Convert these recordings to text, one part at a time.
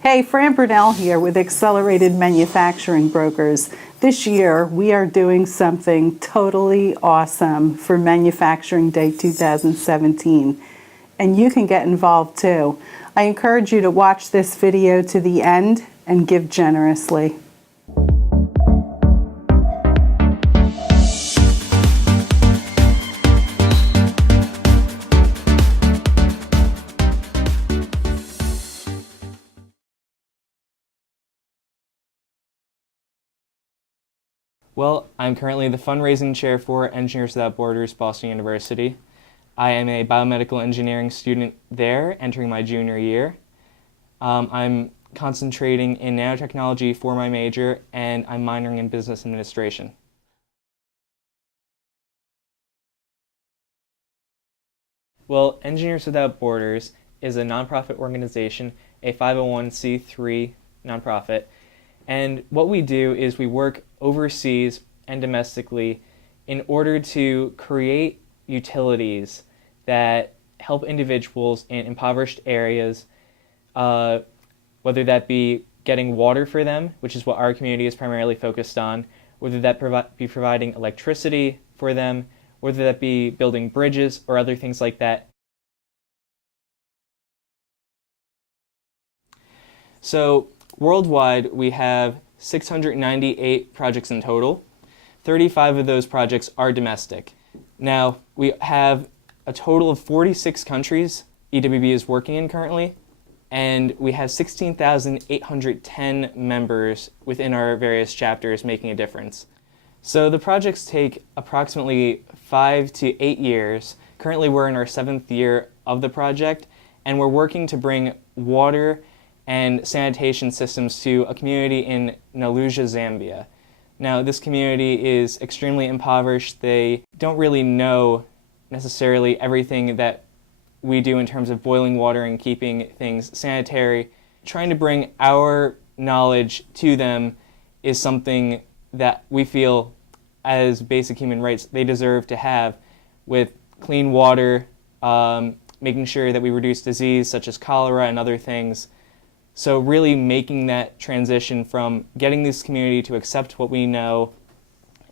Hey, Fran Brunell here with Accelerated Manufacturing Brokers. This year, we are doing something totally awesome for Manufacturing Day 2017, and you can get involved too. I encourage you to watch this video to the end and give generously. Well, I'm currently the fundraising chair for Engineers Without Borders, Boston University. I am a biomedical engineering student there, entering my junior year. I'm concentrating in nanotechnology for my major, and I'm minoring in business administration. Well, Engineers Without Borders is a nonprofit organization, a 501c3 nonprofit. And what we do is we work overseas and domestically in order to create utilities that help individuals in impoverished areas, whether that be getting water for them, which is what our community is primarily focused on, whether that be providing electricity for them, whether that be building bridges or other things like that. So worldwide, we have 698 projects in total. 35 of those projects are domestic. Now, we have a total of 46 countries EWB is working in currently, and we have 16,810 members within our various chapters making a difference. So the projects take approximately 5 to 8 years. Currently, we're in our 7th year of the project, and we're working to bring water and sanitation systems to a community in Naluja, Zambia. Now, this community is extremely impoverished. They don't really know necessarily everything that we do in terms of boiling water and keeping things sanitary. Trying to bring our knowledge to them is something that we feel as basic human rights they deserve to have, with clean water, making sure that we reduce disease such as cholera and other things. So really making that transition from getting this community to accept what we know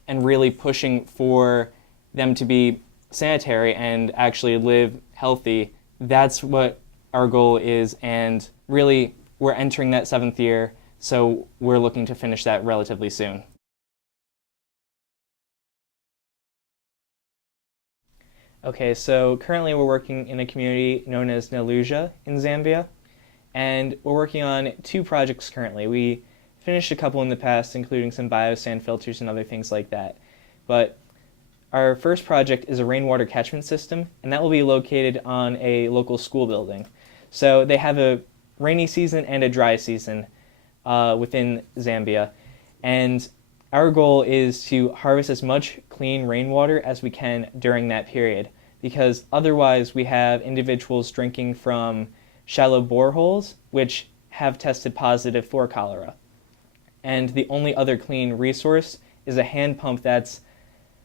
and really pushing for them to be sanitary and actually live healthy, that's what our goal is. And really, we're entering that 7th year, so we're looking to finish that relatively soon. Okay, so currently we're working in a community known as Naluja in Zambia. And we're working on 2 projects currently. We finished a couple in the past, including some biosand filters and other things like that. But our first project is a rainwater catchment system, and that will be located on a local school building. So they have a rainy season and a dry season within Zambia. And our goal is to harvest as much clean rainwater as we can during that period, because otherwise we have individuals drinking from shallow boreholes, which have tested positive for cholera. And the only other clean resource is a hand pump that's,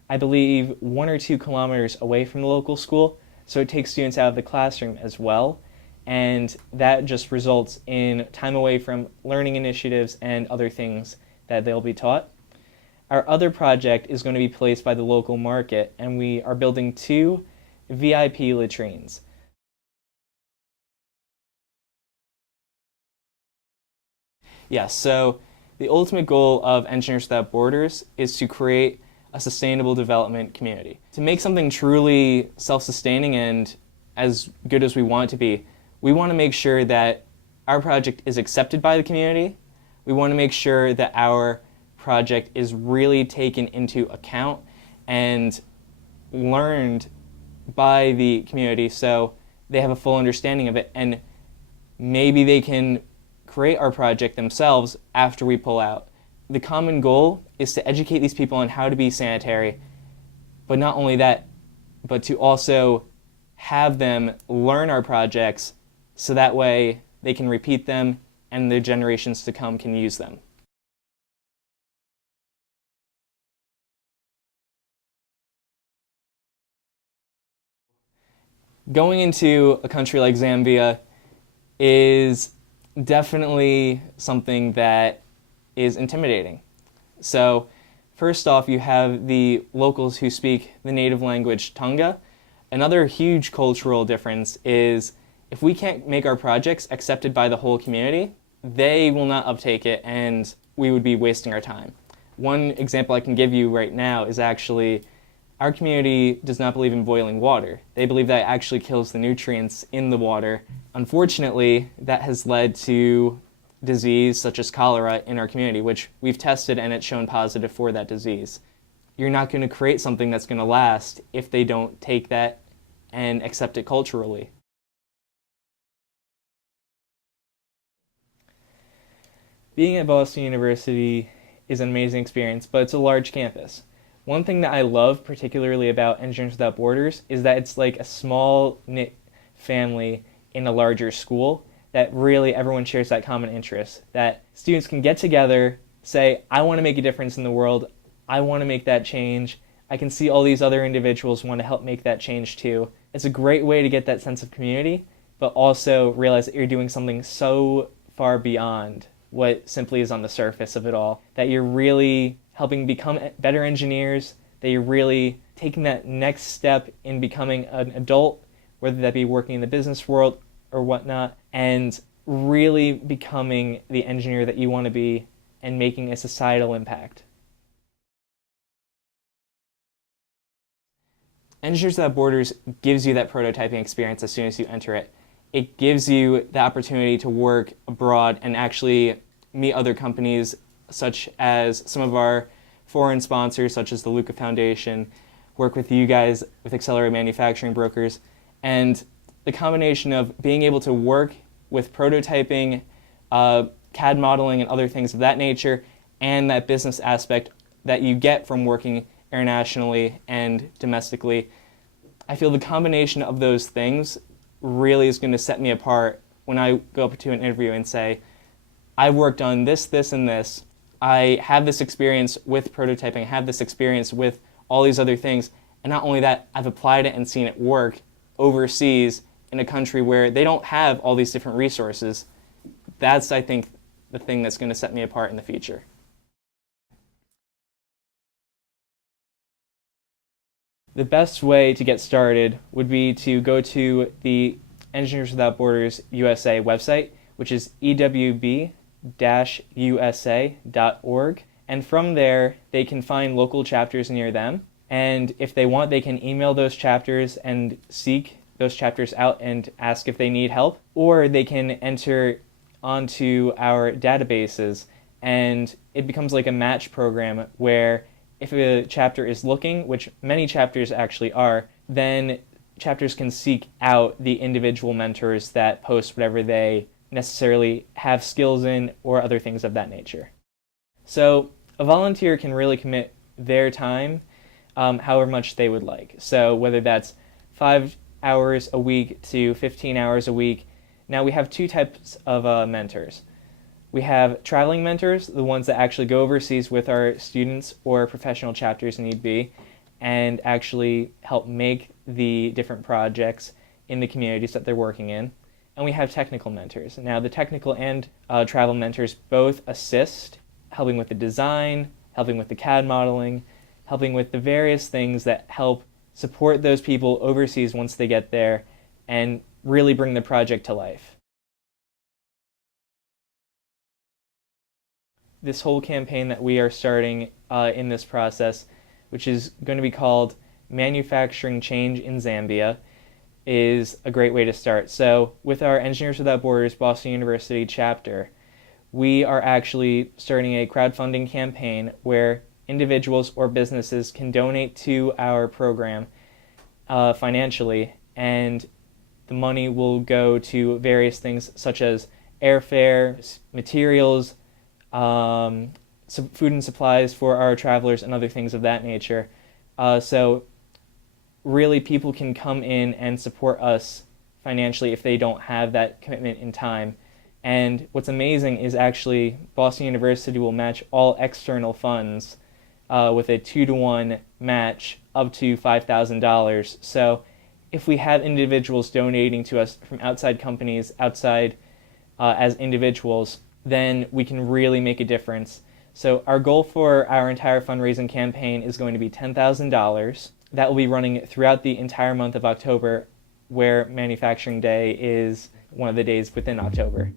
I believe, 1 or 2 kilometers away from the local school, so it takes students out of the classroom as well, and that just results in time away from learning initiatives and other things that they'll be taught. Our other project is going to be placed by the local market, and we are building 2 VIP latrines. Yes, so the ultimate goal of Engineers Without Borders is to create a sustainable development community. To make something truly self-sustaining and as good as we want it to be, we want to make sure that our project is accepted by the community. We want to make sure that our project is really taken into account and learned by the community so they have a full understanding of it, and maybe they can create our project themselves after we pull out. The common goal is to educate these people on how to be sanitary, but not only that, but to also have them learn our projects so that way they can repeat them and the generations to come can use them. Going into a country like Zambia is definitely something that is intimidating. So first off, you have the locals who speak the native language Tonga. Another huge cultural difference is if we can't make our projects accepted by the whole community, they will not uptake it and we would be wasting our time. One example I can give you right now is actually our community does not believe in boiling water. They believe that it actually kills the nutrients in the water. Unfortunately, that has led to disease such as cholera in our community, which we've tested and it's shown positive for that disease. You're not going to create something that's going to last if they don't take that and accept it culturally. Being at Boston University is an amazing experience, but it's a large campus. One thing that I love particularly about Engineers Without Borders is that it's like a small knit family in a larger school that really everyone shares that common interest, that students can get together, say, I want to make a difference in the world, I want to make that change, I can see all these other individuals want to help make that change too. It's a great way to get that sense of community, but also realize that you're doing something so far beyond what simply is on the surface of it all, that you're really helping become better engineers, that you're really taking that next step in becoming an adult, whether that be working in the business world or whatnot, and really becoming the engineer that you want to be and making a societal impact. Engineers Without Borders gives you that prototyping experience as soon as you enter it. It gives you the opportunity to work abroad and actually meet other companies, such as some of our foreign sponsors, such as the Luca Foundation, work with you guys with Accelerated Manufacturing Brokers, and the combination of being able to work with prototyping, CAD modeling, and other things of that nature, and that business aspect that you get from working internationally and domestically. I feel the combination of those things really is going to set me apart when I go up to an interview and say, I've worked on this, this, and this. I have this experience with prototyping, I have this experience with all these other things, and not only that, I've applied it and seen it work overseas in a country where they don't have all these different resources. That's, I think, the thing that's going to set me apart in the future. The best way to get started would be to go to the Engineers Without Borders USA website, which is ewb-usa.org, and from there they can find local chapters near them, and if they want they can email those chapters and seek those chapters out and ask if they need help, or they can enter onto our databases, and it becomes like a match program where if a chapter is looking, which many chapters actually are, then chapters can seek out the individual mentors that post whatever they necessarily have skills in or other things of that nature. So a volunteer can really commit their time however much they would like. So whether that's 5 hours a week to 15 hours a week. Now we have two types of mentors. We have traveling mentors, the ones that actually go overseas with our students or professional chapters need be, and actually help make the different projects in the communities that they're working in. And we have technical mentors. Now the technical and travel mentors both assist, helping with the design, helping with the CAD modeling, helping with the various things that help support those people overseas once they get there and really bring the project to life. This whole campaign that we are starting in this process, which is going to be called Manufacturing Change in Zambia, is a great way to start. So with our Engineers Without Borders Boston University chapter, we are actually starting a crowdfunding campaign where individuals or businesses can donate to our program financially, and the money will go to various things such as airfare, materials, food and supplies for our travelers, and other things of that nature. So really people can come in and support us financially if they don't have that commitment in time. And what's amazing is actually Boston University will match all external funds with a 2-to-1 match up to $5,000. So if we have individuals donating to us from outside companies, outside as individuals, then we can really make a difference. So our goal for our entire fundraising campaign is going to be $10,000. That will be running throughout the entire month of October, where Manufacturing Day is one of the days within October.